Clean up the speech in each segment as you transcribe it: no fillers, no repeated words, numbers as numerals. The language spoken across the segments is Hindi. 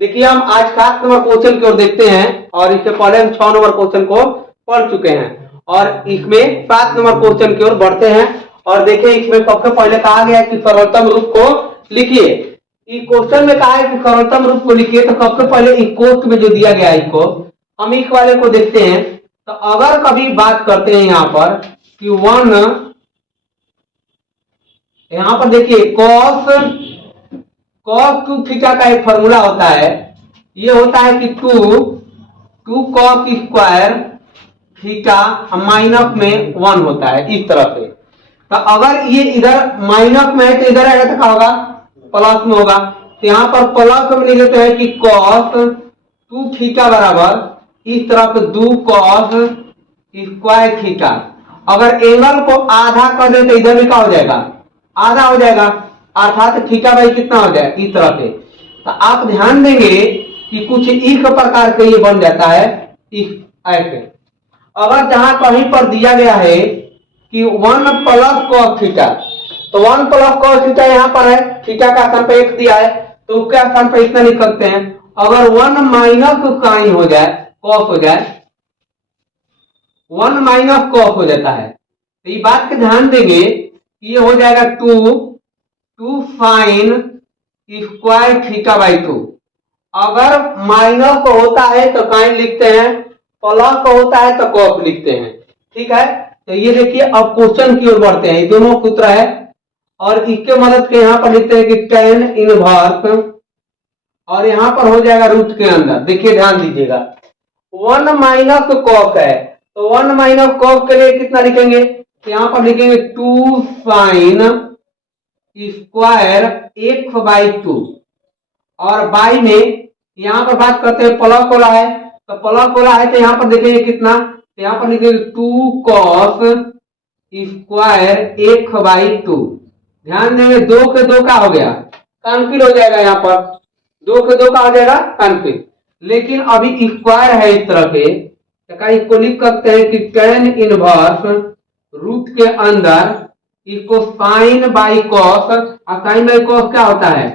देखिए हम आज 7 नंबर क्वेश्चन की ओर देखते हैं और इससे पहले हम 6 नंबर क्वेश्चन को पढ़ चुके हैं और इसमें 7 नंबर क्वेश्चन की ओर बढ़ते हैं। और देखिए इसमें सबसे पहले कहा गया है कि सरलतम रूप को लिखिए। इस क्वेश्चन में कहा है कि सरलतम रूप को लिखिए, तो सबसे पहले इस कोष्ठ में जो दिया गया है इसको हम इस वाले को देखते हैं। तो अगर कभी बात करते हैं यहाँ पर कि 1, यहाँ पर देखिए cos 2 थीटा का एक फॉर्मूला होता है, ये होता है कि 2 cos स्क्वायर थीटा माइनस में 1 होता है इस तरह से। तो अगर ये इधर माइनस में है तो इधर आएगा तो क्या होगा, प्लस में होगा। तो यहाँ पर प्लस में लिख देते हैं कि cos 2 थीटा बराबर इस तरह से 2 cos स्क्वायर थीटा। अगर एंगल को आधा कर दे तो इधर भी क्या हो जाएगा, आधा हो जाएगा, अर्थात थीटा बाई कितना हो जाए इस तरह से। तो आप ध्यान देंगे कि कुछ इस प्रकार के ये बन जाता है इस ऐसे। अगर जहां कहीं पर दिया गया है कि 1 प्लस cos थीटा, तो 1 प्लस cos थीटा यहाँ पर है, थीटा का स्थान पर 1 दिया है तो उसके स्थान पर इतना लिख सकते हैं। अगर 1 माइनस साइन हो जाए, cos हो जाए, 1 माइनस cos हो जाता है, तो ये बात के ध्यान देंगे कि ये हो जाएगा 2 साइन स्क्वायर थीटा बाई 2। अगर माइनस होता है तो साइन लिखते हैं, प्लस होता है तो कॉस लिखते हैं, ठीक है। तो ये देखिए अब क्वेश्चन की ओर बढ़ते हैं, दोनों सूत्र है और इसके मदद से यहाँ पर लिखते हैं कि tan इनवर्स और यहाँ पर हो जाएगा रूट के अंदर। देखिए ध्यान दीजिएगा 1 माइनस कॉस है, तो 1 माइनस कॉस के लिए कितना लिखेंगे, तो यहाँ पर लिखेंगे 2 साइन स्क्वायर x बाई 2 और बाई में यहाँ पर बात करते हैं प्लस वाला है, तो प्लस वाला है तो यहाँ पर देखेंगे कितना, तो यहाँ पर लिखेंगे 2 cos स्क्वायर x बाई 2। ध्यान देंगे 2 के 2 का हो गया, कैंसिल हो जाएगा, यहाँ पर 2 के 2 का हो जाएगा कैंसिल। लेकिन अभी स्क्वायर है इस तरह से, तो इसको लिख सकते हैं कि tan इनवर्स रूट के अंदर इसको साइन बाई कॉस, और साइन बाई कॉस क्या होता है,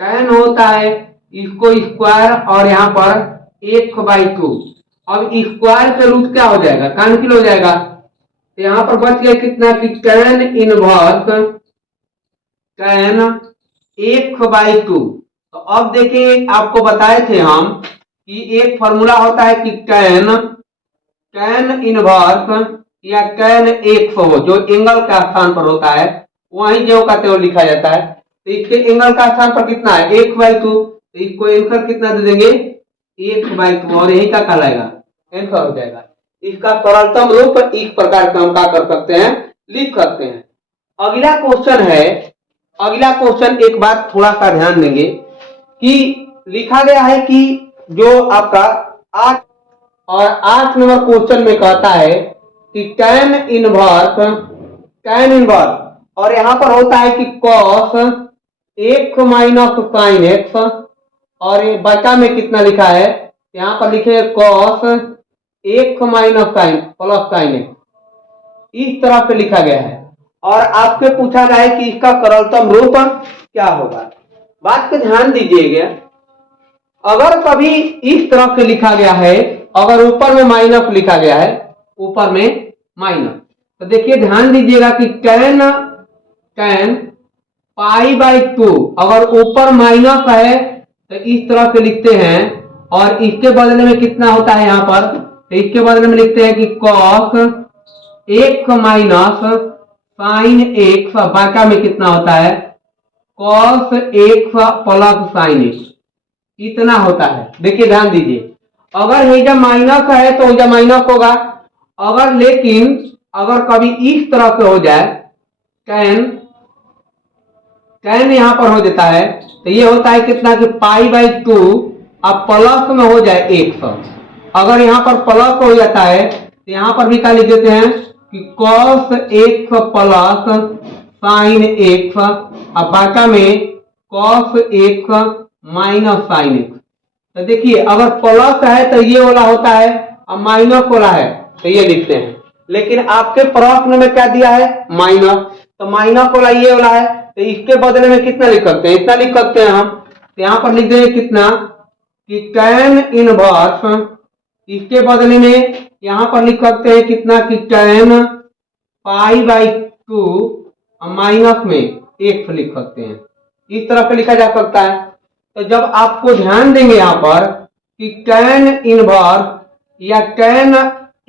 tan होता है, इसको स्क्वायर और यहाँ पर 1 बाई 2। अब स्क्वायर के रूट क्या हो जाएगा, कैंसिल हो जाएगा, तो यहाँ पर बच गया कितना कि tan इनवर्स tan 1 बाई 2। तो अब देखिए आपको बताए थे हम कि एक फॉर्मूला होता है कि tan इनवर्स या tan 1 हो, जो एंगल का स्थान पर होता है वहीं जो का त्यों लिखा जाता है। तो इसके एंगल का स्थान पर कितना है 1 बाई 2, तो इसको आंसर कितना दे देंगे 1 बाई 2 और यही का कहलाएगा आंसर हो जाएगा। इसका सरलतम रूप इस प्रकार से हम क्या कर सकते हैं, लिख सकते हैं। अगला क्वेश्चन है, अगला क्वेश्चन एक बात थोड़ा सा ध्यान देंगे कि लिखा गया है कि जो आपका 8 नंबर क्वेश्चन में कहता है कि tan इनवर्स और यहाँ पर होता है कि cos 1 माइनस साइन x और ये बचा में कितना लिखा है, यहाँ पर लिखे cos 1 minus sine plus sine x, इस तरह से लिखा गया है। और आपसे पूछा गया है कि इसका सरलतम रूप क्या होगा। बात पे ध्यान दीजिएगा, अगर कभी इस तरह से लिखा गया है, अगर ऊपर में माइनस लिखा गया है, ऊपर में माइनस, तो देखिए ध्यान दीजिएगा कि tan पाई बाई 2 अगर ऊपर माइनस है तो इस तरह से लिखते हैं और इसके बदले में कितना होता है यहाँ पर, तो इसके बदले में लिखते हैं कि cos 1 माइनस साइन x, बाका में कितना होता है cos 1 प्लस साइन x, इतना होता है। देखिए ध्यान दीजिए अगर हेजा माइनस है तो हेजा माइनस होगा, अगर लेकिन अगर कभी इस तरह से हो जाए tan यहां पर हो जाता है तो ये होता है कितना कि पाई बाई 2 अब प्लस में हो जाए 100। अगर यहाँ पर प्लस हो जाता है तो यहाँ पर भी क्या लिख देते हैं कि cos 1 प्लस साइन 1, अब बाका में cos 1 माइनस साइन 1। तो देखिए अगर प्लस है तो ये वाला होता है और माइनस वाला है तो ये लिखते हैं, लेकिन आपके प्रश्न में क्या दिया है माइनस, तो माइनस वाला ये वाला है तो इसके बदले में कितना लिख सकते हैं, इतना लिख सकते हैं हम। तो यहाँ पर लिख देंगे कितना कि tan इनवर्स, इसके बदले में यहां पर लिख सकते हैं कितना कि tan π/2 माइनस में x लिख सकते हैं, इस तरह से लिखा जा सकता है। तो जब आपको ध्यान देंगे यहां पर कि tan इनवर्स या tan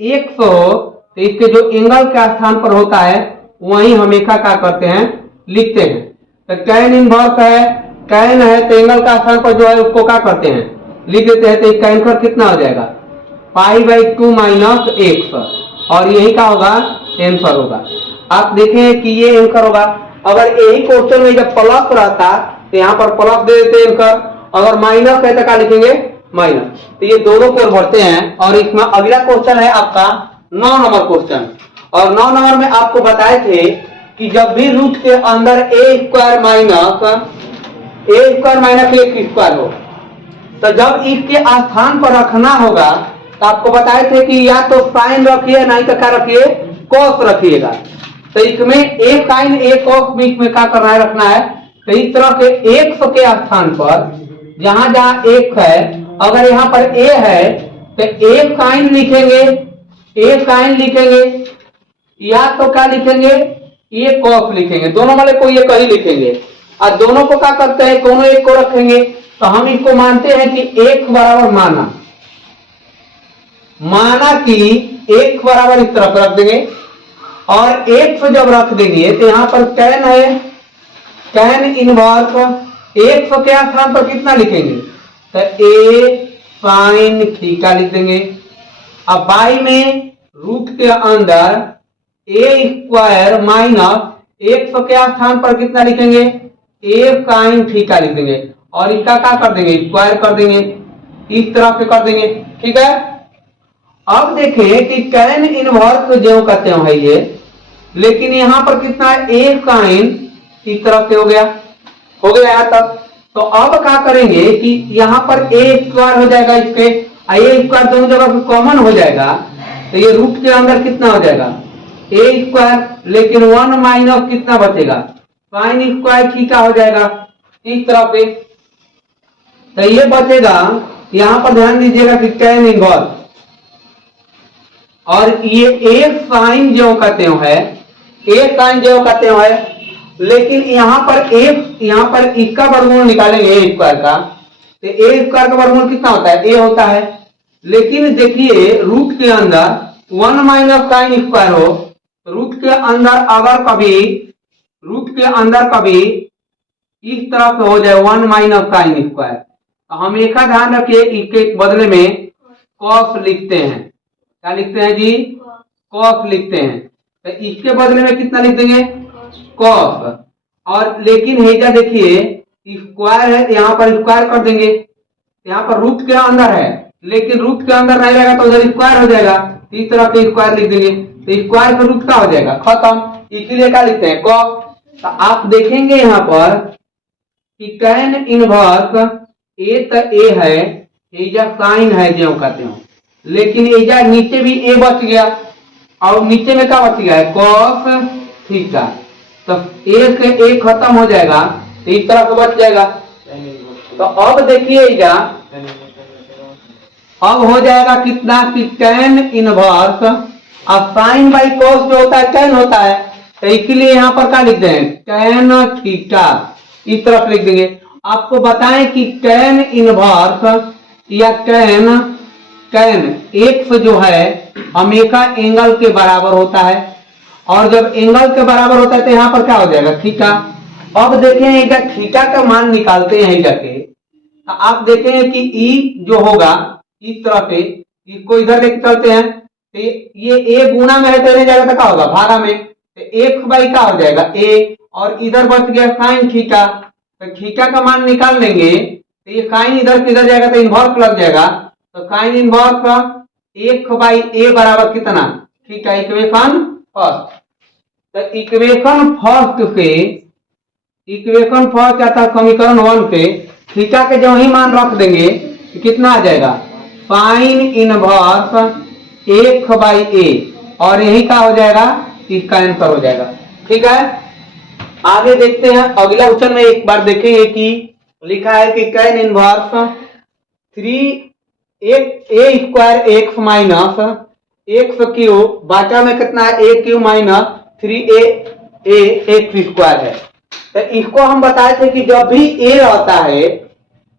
x हो तो इसके जो एंगल के स्थान पर होता है वहीं हमेशा क्या करते हैं, लिखते हैं। तो tan इनवर्स है, tan है तो एंगल का स्थान पर जो है उसको क्या करते हैं, लिख देते हैं। तो इसका आंसर कितना हो जाएगा, π/2 माइनस x, और यही क्या होगा, आंसर होगा। आप देखें कि ये आंसर होगा। अगर यही क्वेश्चन में जब प्लस रहता तो यहाँ पर प्लस दे देते आंसर, अगर माइनस है तो क्या लिखेंगे, माइनस। तो ये दोनों को भरते हैं। और इसमें अगला क्वेश्चन है आपका 9 नंबर क्वेश्चन। और 9 नंबर में आपको बताए थे कि जब भी रूट के अंदर a square minus x square हो तो जब इसके स्थान पर रखना होगा तो आपको बताए थे कि या तो साइन रखिए, नहीं तो क्या रखिए, कॉस रखिएगा। तो इसमें a साइन a कॉस बीच में क्या करना है, रखना है। तो इस तरह से x के स्थान पर जहां जहां x है, अगर यहाँ पर a है तो a साइन लिखेंगे, या तो क्या लिखेंगे, a कॉस लिखेंगे, दोनों वाले को ये कहीं लिखेंगे। और दोनों को क्या करते हैं, दोनों एक को रखेंगे। तो हम इसको मानते हैं कि x बराबर माना कि x बराबर इस तरफ रख देंगे। और x जब रख देंगे तो यहां पर tan है, tan इनवर्स x के स्थान पर कितना लिखेंगे, तो a sin थीटा लिख देंगे। अब y में रूट के अंदर a स्क्वायर माइनस x के स्थान पर कितना लिखेंगे, a sin थीटा लिख देंगे। और इसका क्या कर देंगे, स्क्वायर कर देंगे, इस तरह से कर देंगे, ठीक है। अब देखें कि tan इनवर्स जो कहते हैं ये, लेकिन यहां पर कितना है, a sin, इस तरह से हो गया यहां तक। तो अब क्या करेंगे कि यहां पर a स्क्वायर हो जाएगा, इसके a स्क्वायर दोनों जगह पे कॉमन हो जाएगा। तो ये रूट के अंदर कितना हो जाएगा, a स्क्वायर, लेकिन 1 माइनस कितना बचेगा, sin स्क्वायर थीटा हो जाएगा, इस तरह से। तो ये बचेगा, यहां पर ध्यान दीजिएगा कि tan इनवर्स, और ये a sin जो कहते हैं, लेकिन यहां पर इसका वर्गमूल निकालेंगे a स्क्वायर का। तो a स्क्वायर का वर्गमूल कितना होता है, a होता है। लेकिन देखिए रूट के अंदर 1 माइनस sin स्क्वायर हो, रूट के अंदर कभी इस तरह से हो जाए 1 माइनस sin स्क्वायर, तो हम एक का ध्यान रखिए, इसके बदले में cos लिखते हैं। क्या लिखते हैं जी, cos लिखते हैं। तो इसके बदले में कितना लिख देंगे, cos। और लेकिन हेजा देखिए स्क्वायर है, यहाँ पर स्क्वायर कर देंगे। यहाँ पर रूट के अंदर है, लेकिन रूट के अंदर नहीं रहेगा तो उधर स्क्वायर हो जाएगा, इस तरह से स्क्वायर लिख देंगे। तो स्क्वायर का रूट का हो जाएगा, खत्म। इसीलिए क्या लिखते हैं, cos। तो आप देखेंगे यहाँ पर कि tan इनवर्स a तो a है, एजा साइन है जो कहते हैं, लेकिन एजा नीचे भी a बच गया, और नीचे में क्या बच गया है, cos थीटा। तो a से a खत्म हो जाएगा, तो इस तरह से बच जाएगा। तो अब देखिए एजा अब हो जाएगा कितना कि tan इनवर्स, अब साइन बाई cos जो होता है tan होता है, तो इसलिए यहाँ पर क्या लिख दें, tan थीटा, इस तरफ लिख देंगे। आपको बताएं कि tan इनवर्स या tan x जो है हमेशा एंगल के बराबर होता है, और जब एंगल के बराबर होता है तो यहाँ पर क्या हो जाएगा, थीटा। अब देखें थीटा का मान निकालते हैं जाके, तो आप देखेंगे कि ई जो होगा इस तरह से, इसको इधर लेके चलते हैं, तो ये a गुना में है तो जाएगा तो क्या होगा, भागा में। तो x बाई का हो जाएगा a, और इधर बच गया साइन थीटा। तो थीटा का मान निकाल लेंगे, तो ये साइन इधर किधर जाएगा तो इन्वर्स लग जाएगा। तो साइन इन्वर्स का 1/a बराबर कितना, थीटा, इक्वेशन फर्स्ट। तो इक्वेशन फर्स्ट आता है समीकरण 1 से, थीटा के जो ही मान रख देंगे तो कितना आ जाएगा, साइन इनवर्स 1/a, और यही क्या हो जाएगा, इसका आंसर हो जाएगा। ठीक है, आगे देखते हैं अगला क्वेश्चन में। एक बार देखेंगे कि लिखा है कि tan inverse 3 a square x minus x cube, बाचा में कितना है a cube minus 3 a x square है। तो इसको हम बताए थे कि जब भी ए रहता है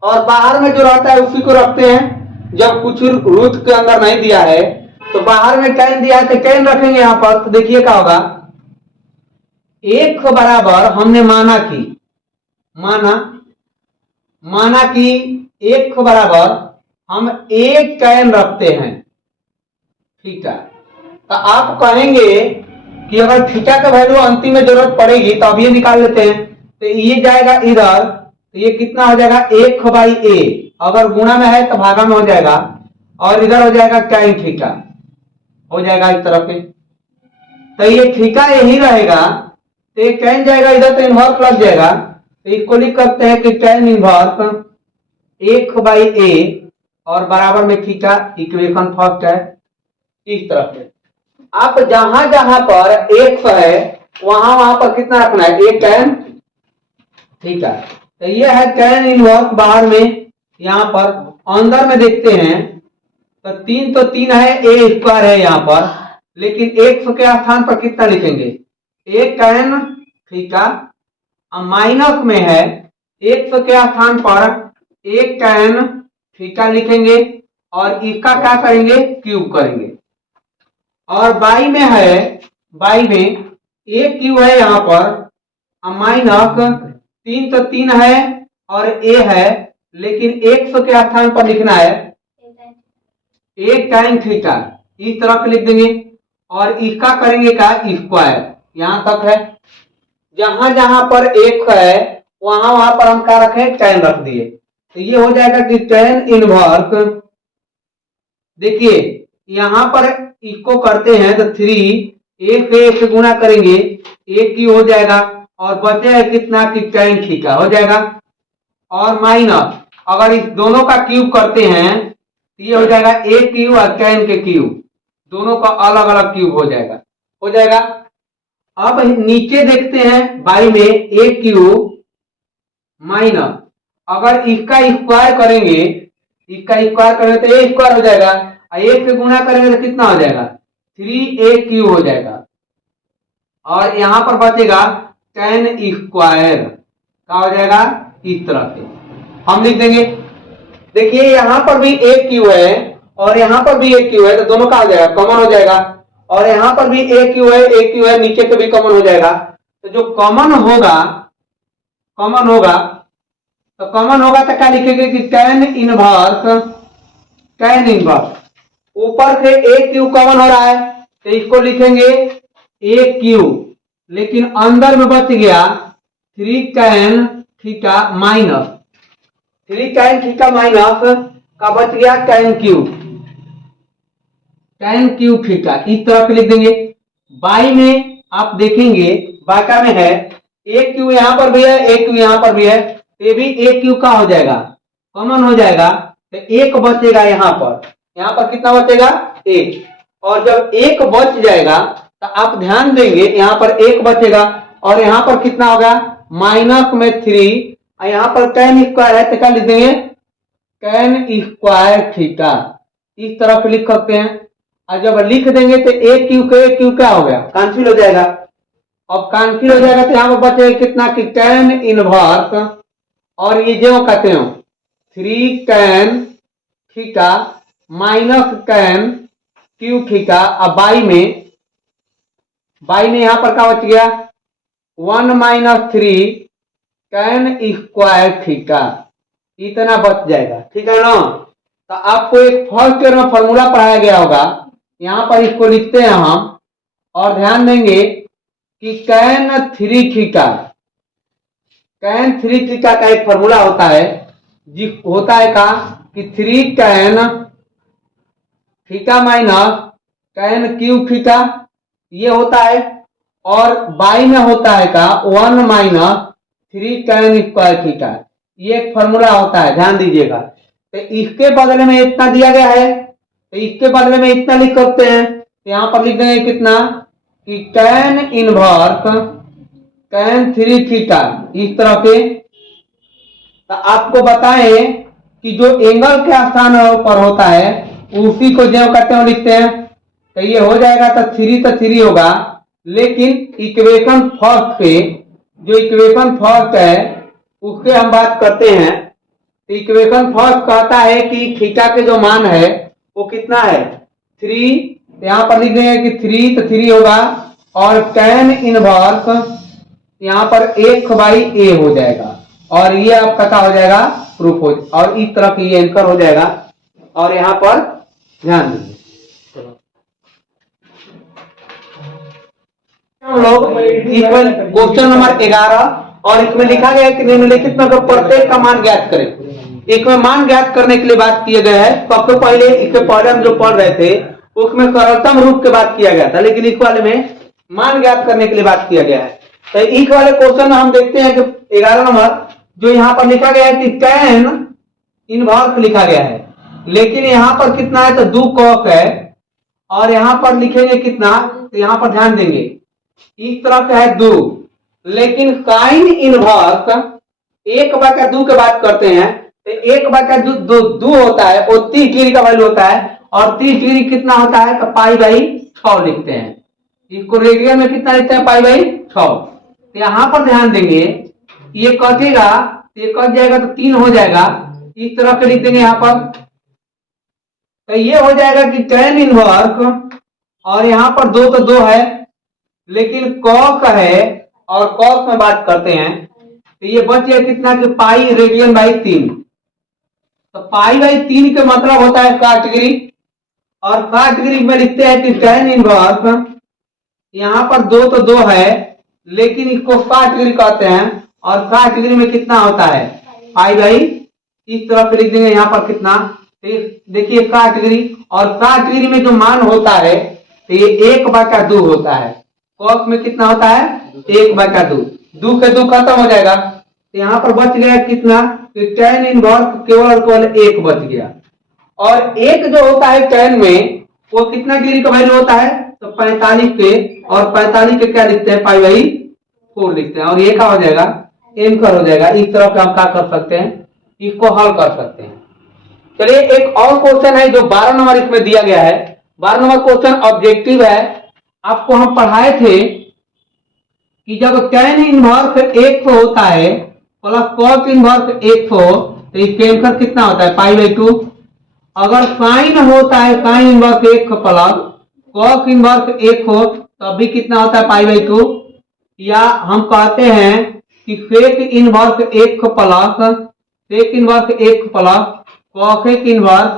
और बाहर में जो रहता है उसी को रखते हैं। जब कुछ रूट के अंदर नहीं दिया है तो बाहर में टेन दिया है तो टेन रखेंगे यहाँ पर। तो देखिए क्या होगा, एक बराबर हमने माना कि एक बराबर हम एक टेन रखते हैं, ठीक है। तो आप कहेंगे कि अगर थीटा का वैल्यू अंतिम में जरूरत पड़ेगी तो अब ये निकाल लेते हैं। तो ये जाएगा इधर, तो ये कितना हो जाएगा 1/a, अगर गुणा में है तो भागा में हो जाएगा, और इधर हो जाएगा tan थीटा हो जाएगा इस तरफ पे। तो ये थीटा यही रहेगा, तो ये tan जाएगा इधर तो इन्वर्स लग जाएगा। तो इसको लिख सकते हैं कि tan इन्वर्स 1/a और बराबर में थीटा, इक्वेशन फर्स्ट है इस तरफ से। आप जहां जहां पर एक्स है वहां पर कितना रखना है, एक tan थीटा। तो ये है tan इनवर्स बाहर में, यहां पर अंदर में देखते हैं तो 3 है, ए स्क्वायर है यहाँ पर, लेकिन एक्स के स्थान पर कितना लिखेंगे, एक tan थीटा, माइनस में है एक्स के स्थान पर एक tan थीटा लिखेंगे और इसका क्या करेंगे, क्यूब करेंगे। और बाई में है, बाई में एक क्यू है यहाँ पर, माइनस 3 है और ए है, लेकिन एक्स के स्थान पर लिखना है एक tan थीटा, इस तरह से लिख देंगे और इसका करेंगे क्या, स्क्वायर। यहां तक है, जहां जहां पर एक है वहां पर हम क्या रखें, tan रख दिए। तो ये हो जाएगा कि tan इनवर्स, देखिए यहां पर इसको करते हैं तो 3 एक से एक से गुणा करेंगे, एक की हो जाएगा और बचेगा कितना कि tan थीटा हो जाएगा, और माइनस अगर इस दोनों का क्यूब करते हैं तो ये हो जाएगा ए क्यूब और tan के क्यूब, दोनों का अलग अलग क्यूब हो जाएगा। अब नीचे देखते हैं बाई में ए क्यूब माइनस, अगर इसका स्क्वायर करेंगे तो ए स्क्वायर हो जाएगा, एक से गुणा करेंगे तो कितना हो जाएगा 3a क्यूब हो जाएगा, और यहां पर बचेगा tan स्क्वायर, क्या हो जाएगा इस तरह से हम लिख देंगे। देखिए यहां पर भी एक क्यू है और यहां पर भी एक क्यू है, तो दोनों का हो जाएगा, कॉमन हो जाएगा, और यहां पर भी एक क्यू है, नीचे से भी कॉमन हो जाएगा। तो जो कॉमन होगा तो क्या लिखेंगे कि tan इनवर्स, ऊपर से एक क्यू कॉमन हो रहा है तो इसको लिखेंगे एक क्यू, लेकिन अंदर में बच गया 3 tan थीटा माइनस का बच गया tan क्यूब थीटा, इस तरह से लिख देंगे। बाई में आप देखेंगे बाका में है एक क्यू यहां पर भी है, एक क्यू यहां पर भी है, ये भी एक क्यू का हो जाएगा, कॉमन हो जाएगा, तो एक बचेगा यहां पर कितना बचेगा, एक। और जब एक बच जाएगा तो आप ध्यान देंगे यहां पर एक बचेगा और यहां पर कितना होगा माइनस में 3, यहां पर tan स्क्वायर है तो क्या लिख देंगे tan स्क्वायर थीटा, इस तरह से लिख सकते हैं। और जब लिख देंगे तो एक क्यू क्या हो गया, कैंसिल हो जाएगा। अब कैंसिल हो जाएगा तो यहां पर बचेगा कितना कि tan इनवर्स, और ये जो कहते हो 3 tan theta minus tan cube theta. अब बाई में यहां पर क्या बच गया 1 - 3 tan स्क्वायर थीटा, इतना बच जाएगा, ठीक है ना। तो आपको एक फर्स्ट ईयर में फॉर्मूला पढ़ाया गया होगा, यहां पर इसको लिखते हैं हम, और ध्यान देंगे कि tan 3 थीटा का एक फॉर्मूला होता है, होता है का कि 3 tan theta minus tan cube theta, ये होता है, और बाई में होता है का 1 - 3 tan स्क्वायर थीटा, ये एक फॉर्मूला होता है, ध्यान दीजिएगा। तो इसके बदले में इतना दिया गया है तो इसके बदले में इतना लिख सकते हैं, तो यहां पर लिख देंगे कितना कि tan इनवर्स tan 3 थीटा, इस तरह से। तो आपको बताएं कि जो एंगल के स्थान पर होता है उसी को ज्यों करते हैं लिखते हैं। तो ये हो जाएगा तो थ्री होगा, लेकिन इक्वेशन फर्स्ट पे जो इक्वेशन फर्स्ट है उसके हम बात करते हैं। तो इक्वेशन फर्स्ट कहता है कि थीटा के जो मान है वो कितना है 3। यहाँ पर लिख देंगे कि 3 तो 3 होगा, और tan इनवर्स यहाँ पर 1/a हो जाएगा, और ये आपका क्या हो जाएगा प्रूफ हो, और इस तरह की ये आंसर हो जाएगा। और यहाँ पर ध्यान दीजिए हम लोग क्वेश्चन नंबर 11, और इसमें लिखा गया है कि निम्नलिखित में प्रत्येक का मान ज्ञात करें। एक में मान ज्ञात करने के लिए बात किया गया है। सबसे पहले इसके पहले हम जो पढ़ रहे थे उसमें सरलतम रूप के बात किया गया था, लेकिन इस वाले में मान ज्ञात करने के लिए बात किया गया है। तो इस वाले क्वेश्चन में हम देखते हैं कि 11 नंबर जो यहाँ पर लिखा गया है कि tan इनवर्स लिखा गया है, लेकिन यहाँ पर कितना है तो 2 cos है, और यहाँ पर लिखेंगे कितना, तो यहाँ पर ध्यान देंगे इस तरह का है 2, लेकिन sin इनवर्स 1/2 के बात करते हैं तो 1/2 होता है, वो 30 डिग्री का वैल्यू होता है, और 30 डिग्री कितना होता है तो π/6 लिखते हैं। इसको रेडियन में कितना लिखते हैं π/6। तो यहाँ पर ध्यान देंगे ये कटेगा, ये कट जाएगा तो 3 हो जाएगा, इस तरह के लिख देंगे यहाँ पर। तो ये हो जाएगा कि tan इनवर्स, और यहाँ पर 2 तो 2 है, लेकिन cos है और cos में बात करते हैं तो ये बच गया कितना कि पाई रेडियन बाई 3। तो π/3 के मतलब होता है 60 डिग्री, और 60 डिग्री में लिखते हैं कि tan इनवर्स यहाँ पर 2 तो 2 है, लेकिन इसको 60 डिग्री कहते हैं, और 60 डिग्री में कितना होता है π/, इस तरह से लिख देंगे यहाँ पर कितना, देखिए 60 डिग्री, और 60 डिग्री में जो मान होता है तो ये 1/2 होता है। cos में कितना होता है 1/2, 2 के 2 खत्म हो जाएगा, तो यहाँ पर बच गया कितना कि tan इनवर्स केवल और केवल 1 बच गया। और एक जो होता है tan में वो कितना डिग्री का वैल्यू होता है तो 45 के, और 45 के क्या लिखते हैं π/4 लिखते हैं, और ये क्या हो जाएगा आंसर हो जाएगा। इस तरह का हम क्या कर सकते हैं, इसको हल कर सकते हैं। चलिए एक और क्वेश्चन है जो 12 नंबर इसमें दिया गया है। 12 नंबर क्वेश्चन ऑब्जेक्टिव है। आपको हम पढ़ाए थे कि जब tan इनवर्स 100 होता है प्लस cos इनवर्स 100 तो इसका आंसर कितना होता है π/2। अगर साइन होता है sin inverse 1 plus cos inverse 1 हो तब भी कितना होता है π/2, या हम कहते हैं कि sec inverse 1 plus cosec inverse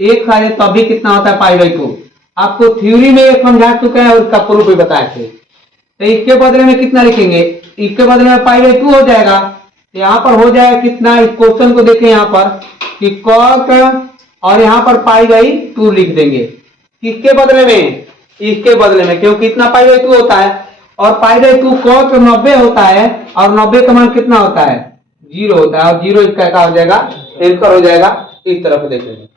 1 है तब भी कितना होता है π/2। आपको थ्योरी में समझा चुके हैं और उसका प्रूफ भी बताए थे। तो इसके बदले में कितना लिखेंगे, इसके बदले में π/2 हो जाएगा। यहाँ पर हो जाएगा कितना, इस क्वेश्चन को देखें यहाँ पर कि cos और यहाँ पर π/2 लिख देंगे। किसके बदले में, इसके बदले में, क्योंकि इतना π/2 होता है, और π/2 cos 90 होता है, और 90 का मान कितना होता है 0 होता है, और 0 इसका क्या हो जाएगा आंसर हो जाएगा। इस तरह से देखेंगे।